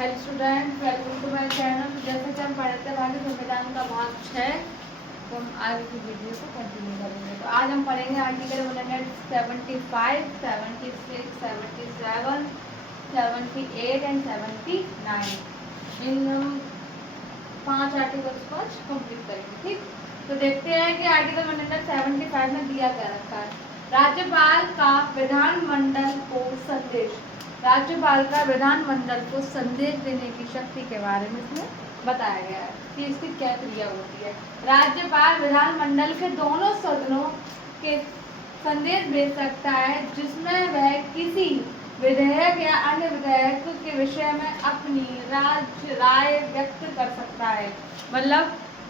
Hello student, welcome to my channel. जैसे कि हम पढ़ते हैं संविधान का भाग 6, तो हम आगे की वीडियो को कंटिन्यू करेंगे। तो आज हम पढ़ेंगे आर्टिकल 175, 76, 77, 78 एंड 79। इन हम 5 आर्टिकल्स को आज कंप्लीट करेंगे। ठीक, तो देखते हैं कि आर्टिकल 175 में दिया क्या रखा है। राज्यपाल का विधानमंडल को संदेश। राज्यपाल का विधानमंडल को संदेश देने की शक्ति के बारे में इसमें बताया गया है कि इसकी क्या क्रिया होती है। राज्यपाल विधानमंडल के दोनों सदनों के संदेश भेज सकता है, जिसमें वह किसी विधेयक या अन्य विधेयक के विषय में अपनी राय व्यक्त कर सकता है। मतलब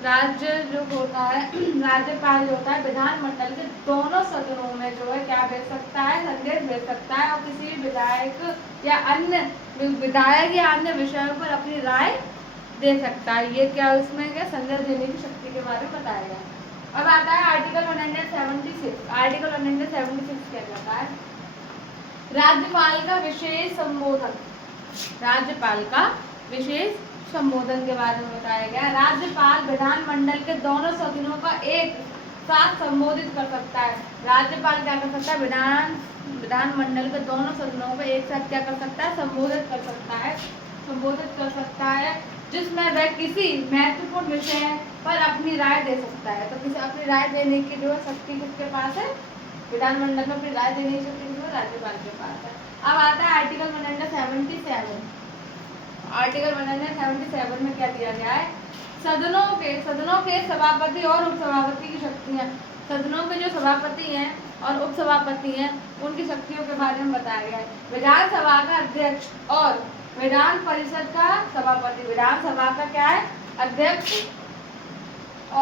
राज्य जो होता है, राज्यपाल जो होता है विधानमंडल के दोनों सदनों में जो है क्या भेज सकता है, संदेश भेज सकता है और किसी विधायक या अन्य विषयों पर अपनी राय दे सकता है। ये क्या उसमें क्या संदेश देने की शक्ति के बारे में बताया गया। अब आता है आर्टिकल 176। आर्टिकल 176 क्या कहता है? राज्यपाल का विशेष संबोधन। राज्यपाल का विशेष संबोधन के बारे में बताया गया। राज्यपाल विधानमंडल के दोनों सदनों का एक साथ संबोधित कर सकता है। राज्यपाल क्या कर सकता है? विधानमंडल के दोनों सदनों को एक साथ क्या कर सकता है? संबोधित कर सकता है, जिसमें वह किसी महत्वपूर्ण विषय पर अपनी राय दे सकता है। तो किसी अपनी राय देने की जो शक्ति किसके पास है? विधानमंडल में अपनी राय देने की शक्ति जो राज्यपाल के पास है। अब आता है आर्टिकल 177। आर्टिकल 177 में क्या दिया गया है? सदनों के सभापति और उपसभापति की शक्तियां। सदनों के जो सभापति हैं और उपसभापति हैं, उनकी शक्तियों के बारे में बताया गया है। विधानसभा का अध्यक्ष और विधान परिषद का सभापति। विधानसभा का क्या है? अध्यक्ष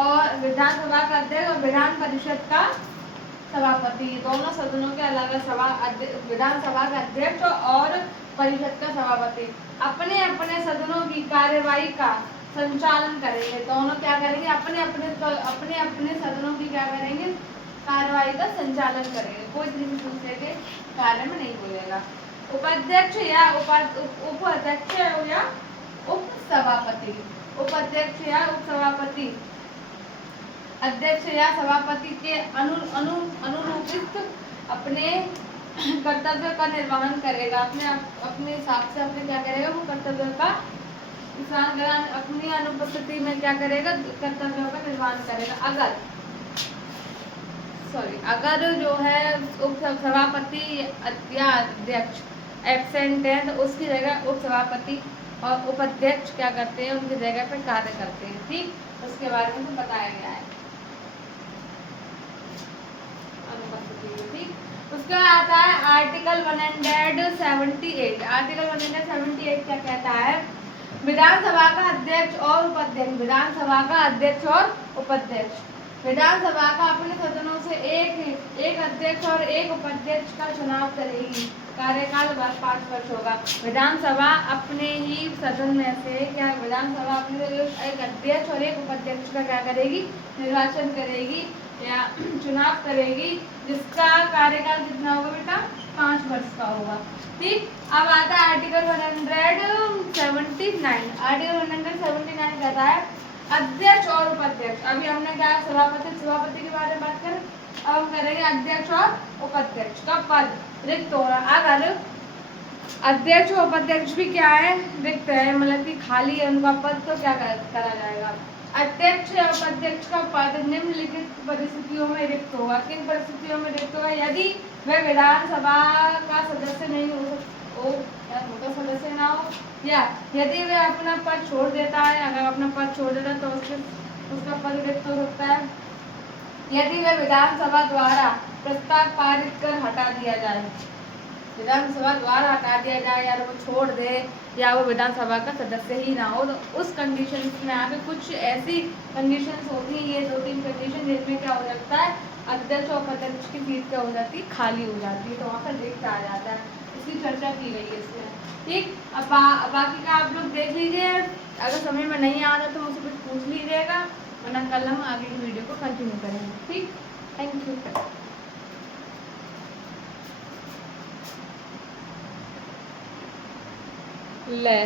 और विधानसभा का अध्यक्ष और विधान परिषद का सभापति। दोनों सदनों के अलग विधानसभा का अध्यक्ष और परिषद का सभापति अपने अपने सदनों की कार्यवाही का संचालन करेंगे। दोनों क्या करेंगे? अपने अपने सदनों की क्या करेंगे? कार्यवाही का संचालन करेंगे। कोई दूसरे के कार्य में नहीं बोलेगा। उपाध्यक्ष या उपाध्यक्ष या उपसभापति। उपाध्यक्ष या उपसभापति अध्यक्ष या सभापति के अनुरूपित अपने कर्तव्य का निर्वहन करेगा। अपने हिसाब से अपने क्या करेगा? वो कर्तव्य का अपनी अनुपस्थिति में क्या करेगा? कर्तव्यों का निर्वहन करेगा। अगर जो है उपसभापति या अध्यक्ष एब्सेंट है, तो उसकी जगह उपसभापति और उपाध्यक्ष क्या करते हैं? उनकी जगह पर कार्य करते हैं। ठीक, उसके बारे में तो बताया गया है। ठीक, उसके बाद आता है आर्टिकल 178। आर्टिकल 178 क्या कहता है? विधानसभा का अध्यक्ष और उपाध्यक्ष। विधानसभा का अध्यक्ष और उपाध्यक्ष विधानसभा का अपने सदनों से एक अध्यक्ष और एक उपाध्यक्ष का चुनाव करेगी। कार्यकाल 5 वर्ष होगा। विधानसभा अपने ही सदन में से विधानसभा अपने एक अध्यक्ष और एक उपाध्यक्ष का क्या करेगी? निर्वाचन करेगी या चुनाव करेगी, जिसका कार्यकाल कितना होगा बेटा? 5 वर्ष का होगा। ठीक, अब आता है आर्टिकल 179। आर्टिकल 179 कहता है अध्यक्ष और उपाध्यक्ष। अभी हमने क्या सभापति के बारे में बात करें, अब हम करेंगे अध्यक्ष और उपाध्यक्ष का पद रिक्त हो रहा। अगर अध्यक्ष और उपाध्यक्ष भी क्या है? रिक्त है, मतलब कि खाली है उनका पद, तो क्या करा जाएगा? अध्यक्ष या उपाध्यक्ष का पद निम्नलिखित परिस्थितियों में रिक्त होगा। किन परिस्थितियों में रिक्त होगा? यदि वह विधानसभा का सदस्य नहीं हो सदस्य ना हो, या यदि वह अपना पद छोड़ देता है। अगर अपना पद छोड़ देता है तो उसका पद रिक्त हो सकता है। यदि वह विधानसभा द्वारा प्रस्ताव पारित कर हटा दिया जाए, विधानसभा द्वारा हटा दिया जाए, या वो छोड़ दे, या वो विधानसभा का सदस्य ही ना हो, तो उस कंडीशन में आगे कुछ ऐसी कंडीशंस होती है, ये 2-3 कंडीशन, जिसमें क्या हो जाता है? अध्यक्ष और उपाध्यक्ष की सीट क्या हो जाती है? खाली हो जाती है, तो वहाँ पर रिक्त आ जाता है। इसकी चर्चा की गई है इसमें। ठीक, अब बाकी का आप लोग देख लीजिए। अगर समझ में नहीं आ रहा तो मुझसे कुछ पूछ लीजिएगा, वरना कल हम आगे की वीडियो को कंटिन्यू करेंगे। ठीक, थैंक यू। ले